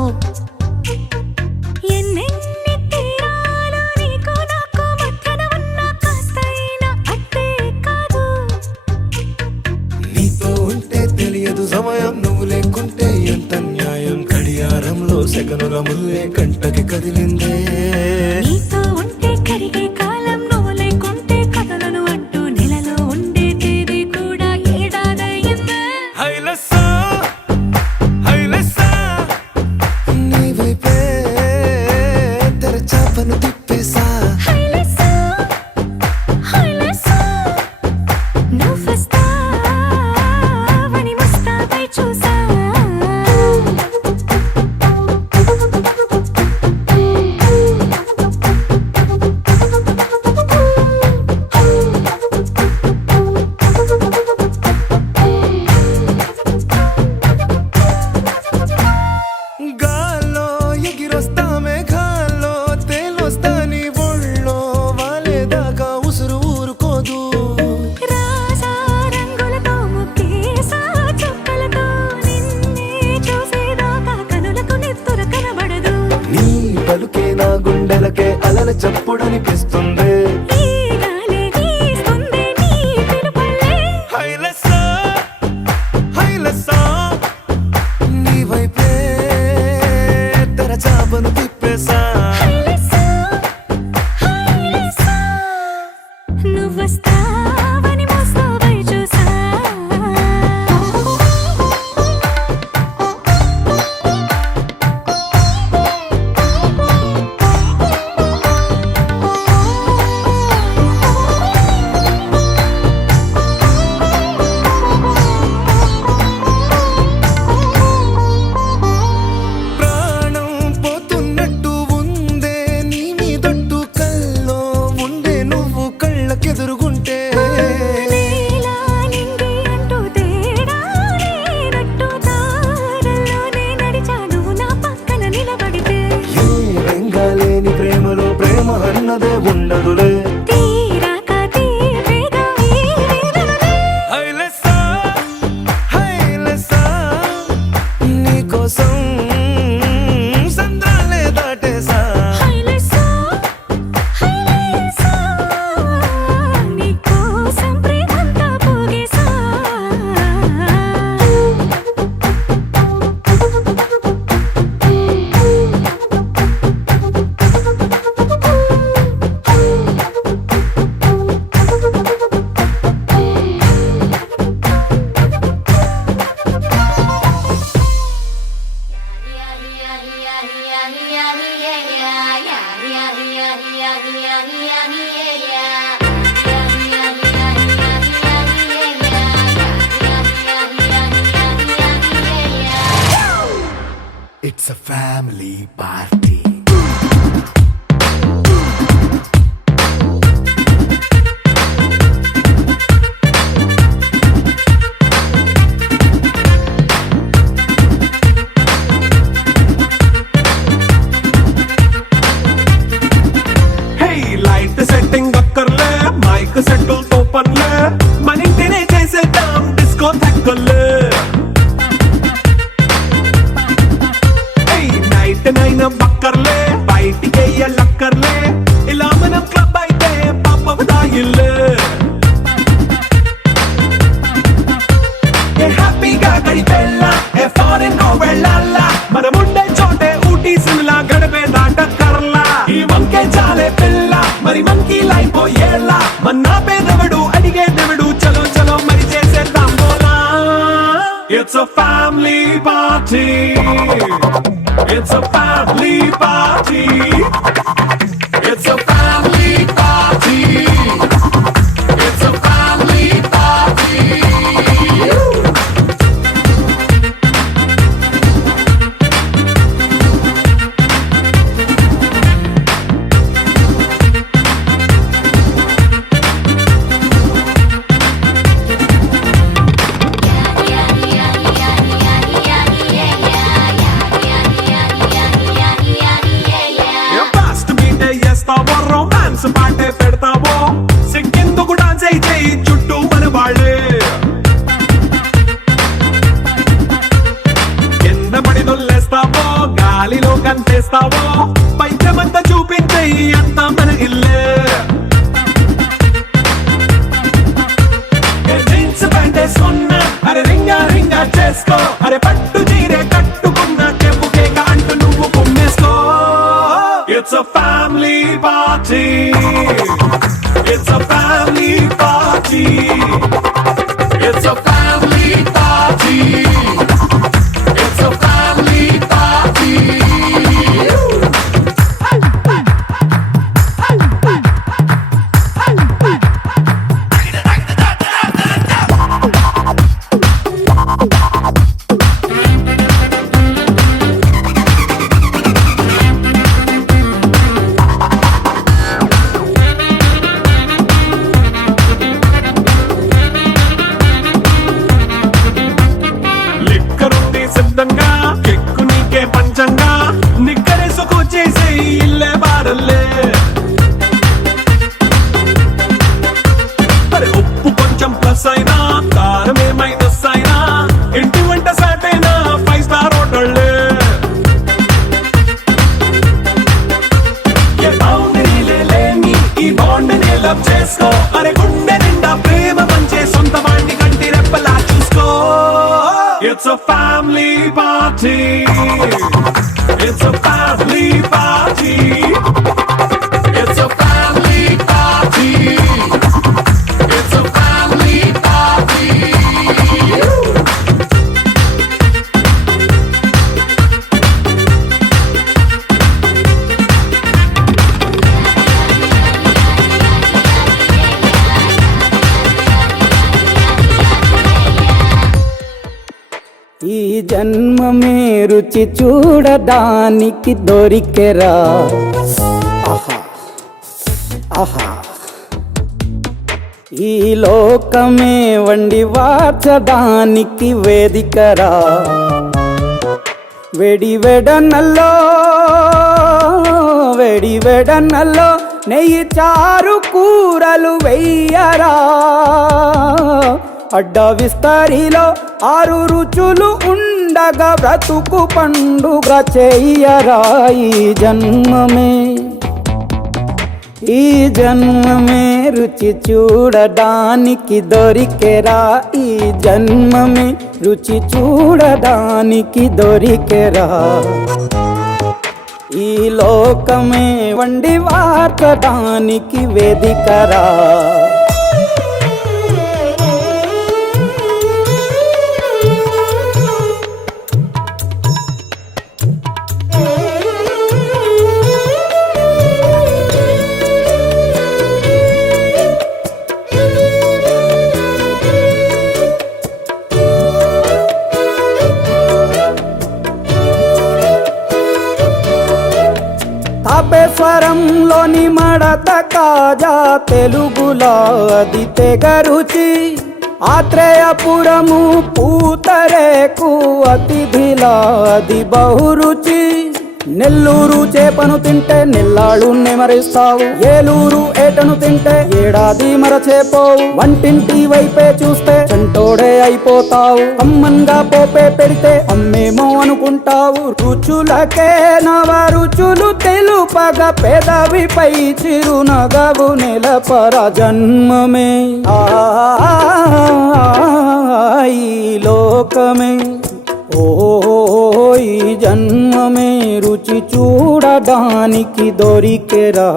ఎన్నెన్ని తీరాలు నీకు నాకు మధ్యన ఉన్న కాస్తైనా అట్టే కాదు. నీతో ఉంటే తెలియదు సమయం, నువ్వు లేకుంటే ఎంత న్యాయం. గడియారంలో సెకనుల ముల్లే కంటకి కదిలిందే. నీతో ఉంటే కరిగే కాలం, నువ్వు లేకుంటే కథలను అంటూ నెలలో ఉండే తేదీ కూడా ఏడాదయ్యిందే. హైలెస్సా హైలెస్సా నీ వైపే తెరచాపను తిప్పేసా. హైలెస్సా హైలెస్సా నువ్వొస్తావని ముస్తాబై చూసా. గాల్లో ఎగిరొస్తా మేఘాల్లో తేలొస్తా నీ ఒళ్ళో వాలేదాకా ఉసురు ఊరుకోదు. రాజా రంగులతో ముక్కేసా చుక్కలతో నిన్నే చూసేదాకా కనులకు నెత్తుర కనబడదు. నీ పలుకే నా గుండెలకే అలల చప్పుడనిపిస్తుంది. ఈ గాలే వీస్తుంది నీ పిలుపులే. హైలెస్సా హైలెస్సా నీ వైపే తెరచాపను తిప్పేసా. హైలెస్సా హైలెస్సా నువ్వొస్తావని ముస్తాబై చూసా. ప్రాణం పోతున్నట్టు ఉందే నీ మీదొట్టు కల్లో ఉండే నువ్వు కళ్ళకెదురుగుంటే. నీలా నింగి అంటూ తేడా లేనట్టు దారుల్లోనే నడిచాను నా పక్కన నిలబడితే. ఏ బెంగాలేని ప్రేమలో ప్రేమ అన్నదే ఉండదులే. తీరాక తీరేగా ఈ వేదనలే. హైలెస్సా హైలెస్సా నీకోసం సంద్రాలే దాటేసా. హైలెస్సా హైలెస్సా నీకోసం ప్రేమంతా పోగేసా. It's a family party. Hey light setting అక్కర్లే, మైక్ సెట్టులతో పనులే, మన ఇంటినే చేసేద్దాం డిస్కో థెక్కర్లే. నైట్ నైన్ బక్కర్లే, బయటికెయ్యలక్కర్లే, ఇలా మనం క్లబ్ అయితే పాపదాయిల్లే. ఏ హ్యాపీగా గడిపెళ్ళా, ఏ ఫారెన్ నో వెళ్ళాలా, మనముండే చోటే ఊటీ సిమ్లా గడిపే దాటక్కర్లా. ఈ వంకే చాలే పిల్ల, మరి మంకీ లైపోయేలా, మన్నా పేదవడు అడిగేదెవడు, చలో చలో మరి చేసేద్దాం బోలా. It's a family party. It's a family party. It's a family party. It's a family party. Your past me day, yes, the చేసుకో అరే పట్టు చీరే కట్టుకున్న చెవు కేక అంటూ నువ్వు కుమ్మేసుకో it's a family party it's a family party it's a family party it's a family party లిక్కరుంది సిద్ధంగా కెక్కు నీకే పంచంగా నిక్కరేసుకు చేసే ఇల్లే బారల్లే మరి ఉప్పు కొంచెం ప్లస్ అయినా కారమే మైనస్ అయినా ఇంటి వంట సాటైనా 5 స్టార్ హోటళ్ళే ఏ బౌండరీలే లేని ఈ బాండ్ని లవ్ చేసుకో అరే గుండె నిండా ప్రేమ పంచే సొంత వాణ్ణి కంటి రెప్పలా చూసుకో It's a family party. It's a family party. It's a family party. It's a family party. ఈ జన్మమే రుచి చూడడానికి దొరికెరా ఆహా ఆహా ఈ లోకమే వండి వార్చడానికి వేదికరా వెడి వెడనల్లో నెయ్యి చారు కూరలు వెయ్యరా అడ్డ విస్తరిలో 6 రుచులు ఉండగా బ్రతుకు పండుగ చెయ్యరా ఈ జన్మమే రుచి చూడడానికి దొరికెరా ఈ జన్మమే రుచి చూడడానికి దొరికెరా ఈ లోకమే వండి వార్చడానికి వేదికరా తాపేశ్వరంలోని మడత కాజా తెలుగులో అది తెగ రుచి ఆత్రేయపురము పూతరేకు అతిథిలా అది బహురుచి నెల్లూరు చేపను తింటే నెల్లాళ్ళు నెమరిస్తావు ఏలూరు ఏటను తింటే ఏడాది మరచేపోవు వంటింటి వైపే చూస్తే చంటోడే అయిపోతావు అమ్మన్గా పోపే పెడితే అమ్మేమో అనుకుంటావు రుచులకే నవ రుచులు తెలుపగా పెదవిపై చిరునగవు నెలపర జన్మమే ఈ లోకమే ఓ ఈ జన్మమే రుచి చూడడానికి దొరికెరా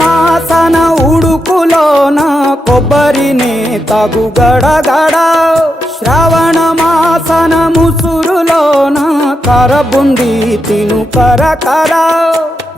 మాసన ఉడుకులోన కొబ్బరిని తగు గడగడ శ్రావణ మాసన ముసురులోన కరబుంది తిను కరకర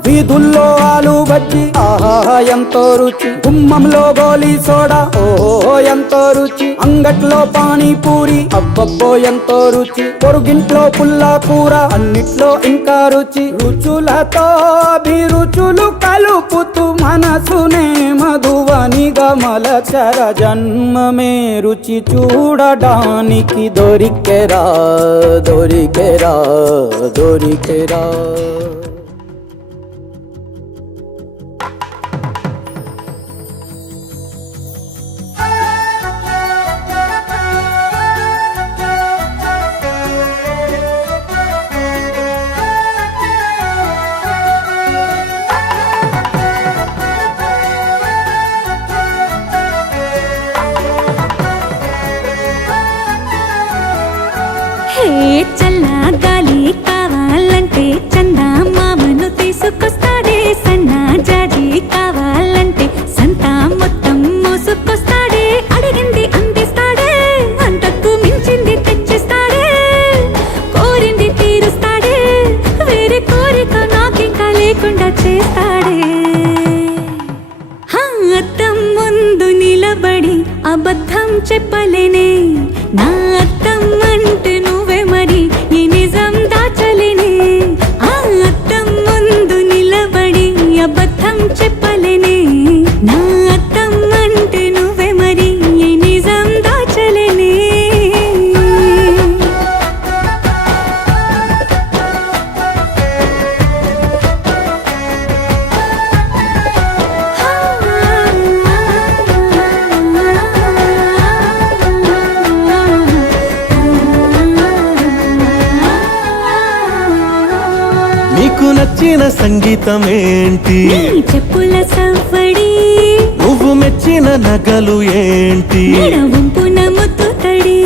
వీధుల్లో ఆలు బజ్జి ఆహా ఎంతో రుచి, గుమ్మంలో గోలీ సోడా ఓహో ఎంతో రుచి, అంగట్లో పానీపూరి అబ్బబ్బో ఎంతో రుచి, పొరుగింట్లో పుల్లా కూర అన్నిట్లో ఇంకా రుచి. రుచులతో అభిరుచులు కలుపుతూ మనసునే మధువనిగా మలచర, జన్మమే రుచి చూడడానికి దొరికెరా దొరికెరా దొరికెరా. హే చల్లా గాలి కావాలంటే చందా మామను తీసుకొస్తాడే, సన్నా జాజి కావాలంటే సంతా మొత్తం మోసుకొస్తాడే, అడిగింది అందిస్తాడే, అంతకు మించింది తెచ్చిస్తాడే, కోరింది తీరుస్తాడే, వేరే కోరిక నాకింకా లేకుండా చేస్తాడే. అద్దం ముందు నిలబడి అబద్ధం చెప్పలేనే, నా అద్దం అంటే నువ్వే మరి ఈ నిజం దాచలేనే. ఆ అద్దం ముందు నిలబడి అబద్ధం చెప్పలేనే, నా అద్దం అంటే నువ్వే మరి ఈ నిజం దాచలేనే. నీకు నచ్చిన సంగీతం ఏంటి, నీ చెప్పుల సవ్వడి, నువ్వు మెచ్చిన నగలు ఏంటి, మెడ వంపున ముత్తు తడి,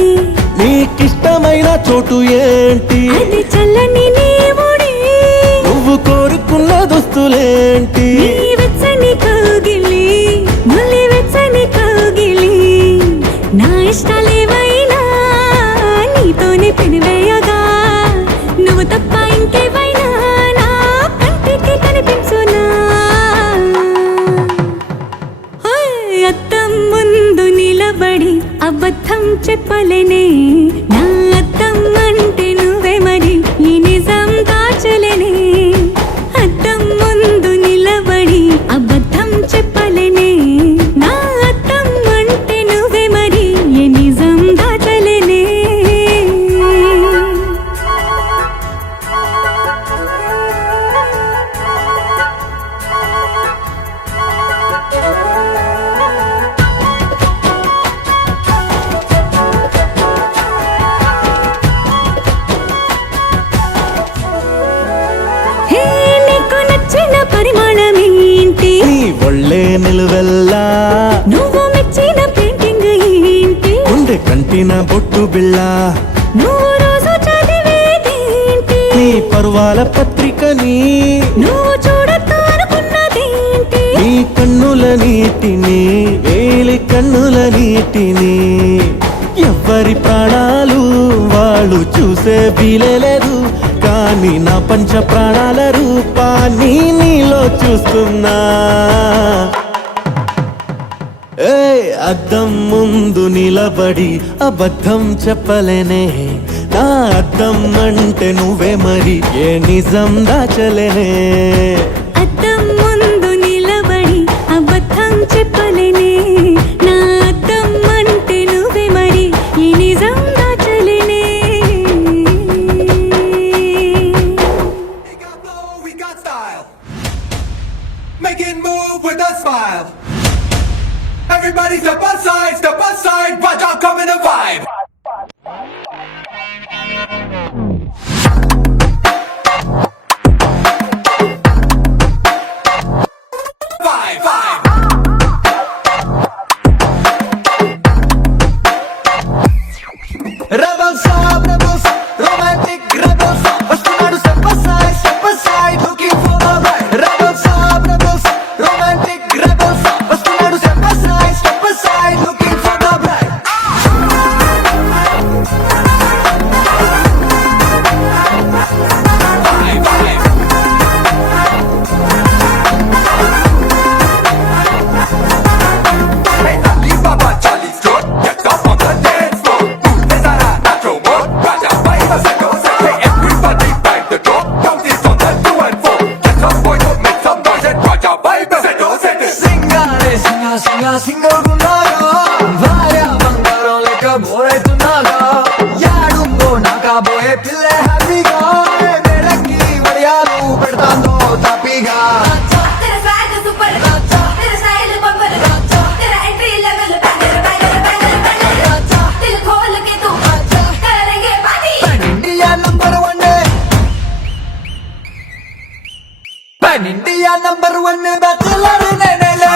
నీకిష్టమైన చోటు ఏంటి, అది చల్లని నీ ముడి, నువ్వు కోరుకున్న దుస్తులేంటి, నీ వెచ్చని కౌగిలి, ములి వెచ్చని కౌగిలి, నా ఇష్టాలేవైనా నీతోనే పెనివేయగా, నువ్వు తప్ప ఇంకేవైనా నా కంటికి కనిపించునా. అద్దం ముందు నిలబడి అబద్ధం చెప్పలేనే, నా అద్దం అంటే నువ్వే మరి ఈ నిజం దాచలేనే. అద్దం ముందు నిలబడి అబద్ధం చెప్పలేనే, నా అద్దం అంటే నువ్వే మరి ఈ నిజం దాచలేనే. హే నీకు నచ్చిన పరిమాణం ఏంటి, నీ ఒళ్ళే నిలువెల్లా, నువ్వు మెచ్చిన పెయింటింగ్ ఏంటి, గుండె కంటిన బొట్టు బిళ్ళ, నువ్వు రోజు చదివేదేంటి, నీ పరువాల పత్రికని, నువ్వు చూడొద్దు అనుకున్నదేంటి, నీ కన్నుల నీటిని, వేలి కన్నుల నీటిని, ఎవ్వరి ప్రాణాలు వాళ్ళు చూసే వీలేదు, కానీ నా పంచ ప్రాణాల రూపాన్ని నీలో చూస్తున్నా. ఏ అద్దం ముందు నిలబడి అబద్ధం చెప్పలేనే, నా అద్దం అంటే నువ్వే మరి ఏ నిజం దాచలేనే. అద్దం ముందు నిలబడి అబద్ధం చెప్పలేనే, నా అద్దం అంటే నువ్వే మరి ఈ నిజం దాచలేనే. We got flow, we got style. Make it move with a smile. Everybody step aside, watch out, come in a vibe. Vibe. Rebels up, romantic rebels up. వస్తున్నాడు step aside, looking for the right. Rebels up, romantic rebels up. వస్తున్నాడు step aside, looking for the right. Pan India number 1 bachelor నేనేలే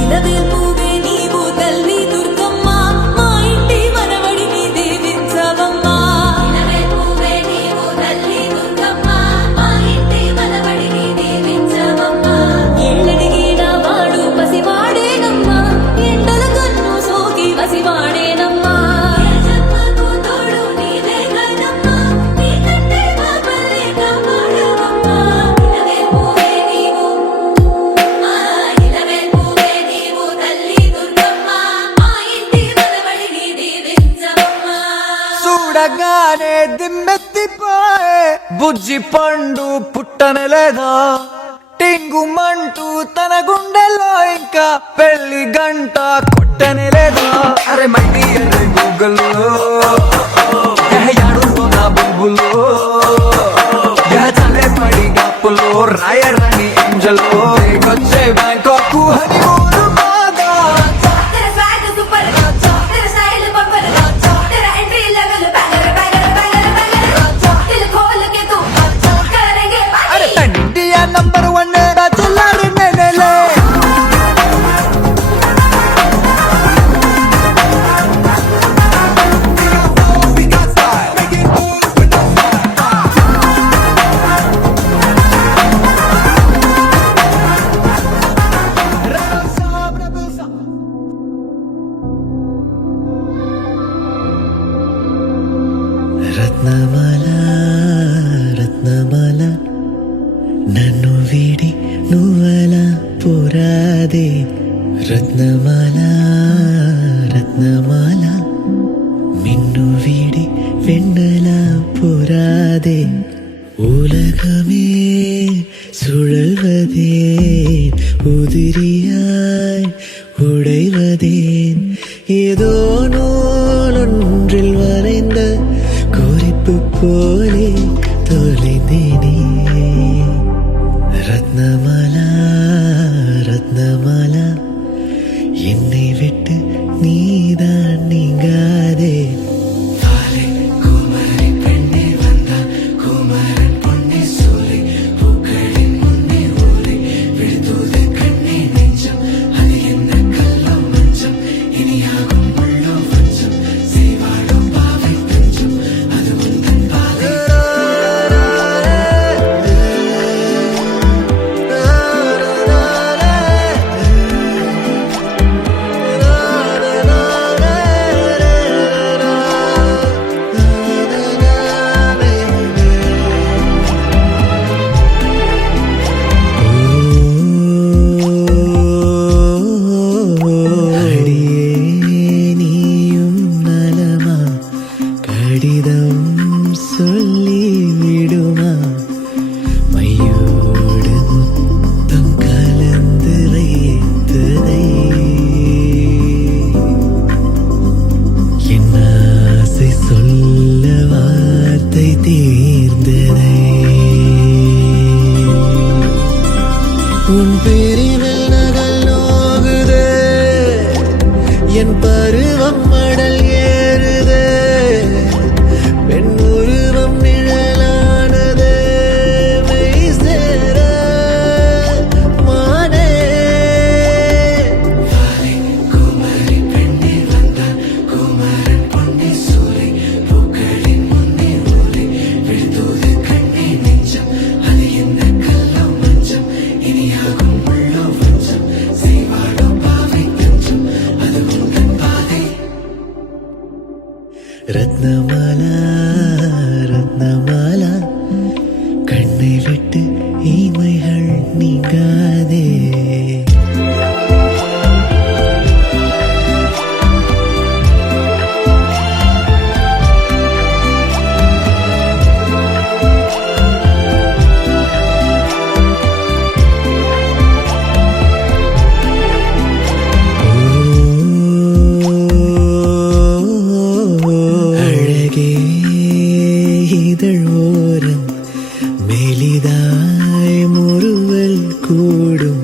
ఇలవేల్పువే నీవు తల్లి దుర్గమ్మ మా ఇంటి మనవడిని దీవించవమ్మా ఇలవేల్పువే నీవు తల్లి దుర్గమ్మ మా ఇంటి మనవడిని దీవించవమ్మా ఏళ్ళడిగిన వాడు పసివాడేనమ్మా ఎండల కన్ను సోకి వసివాడేనమ్మా జన్మకు తోడు నీవే కదమ్మా నీకంటే బాబలే కాపాడవమ్మా ఇలవేల్పువే నీవు ఇలవేల్పువే నీవు తల్లి దుర్గమ్మ మా ఇంటి మనవడిని దీవించవమ్మా చూడగానే దిమ్మెత్తిపోయే బుజ్జి పండు పుట్టనలేదా టింగుమంటూ తన గుండెల్లో ఇంకా పెళ్లి గంట కొట్టనే లేదా అరే మై డియర్ గూగుల్ యాడున్నా బుల్బుల్లో చలే పడి గప్పులో రాయరాని ఏంజల్లో వచ్చే బ్యాంకాక్ హనీమూన్ బాగా तेरा स्वैग सुपर तेरा स्टाइल बम्पर तेरा entry level banger banger banger banger दिल खोल के तू करेंगे अरे पार्टी इंडिया नंबर 1 बैचलर నేనేలే రత్నమాల రత్నమాల నన్ను వీడి నువ్వలా పోరాదే రత్నమాల రత్నమాల మిన్ను వీడి వెన్నెలా போராதே உலகமே சுழல்வதேன் உதிரியாய் உடைவதேன் ஏதோ நூலொன்றில் வரைந்த குறிப்பு போலே தொலைந்தேனே ரத்னமாலா ரத்னமாலா என்னை விட்டு நீதான் நீங்காதே உன் பிரிவில் நகல் நோகுதே என் பருவம் மடல் ஏறுதே பெண் உருவம் நிழலானதே மெய் சேர மானே குமரி பெண்ணே வந்தால் குமரன் பொன்னி சூலை பூக்களின் முன்னே ஊரை விழுந்தோது கண்ணே நெஞ்சம் அது என்ன கல்லம் மஞ்சம் இனியாகும் உள்ளோ ഇതായി മുറുവൽ കൂടും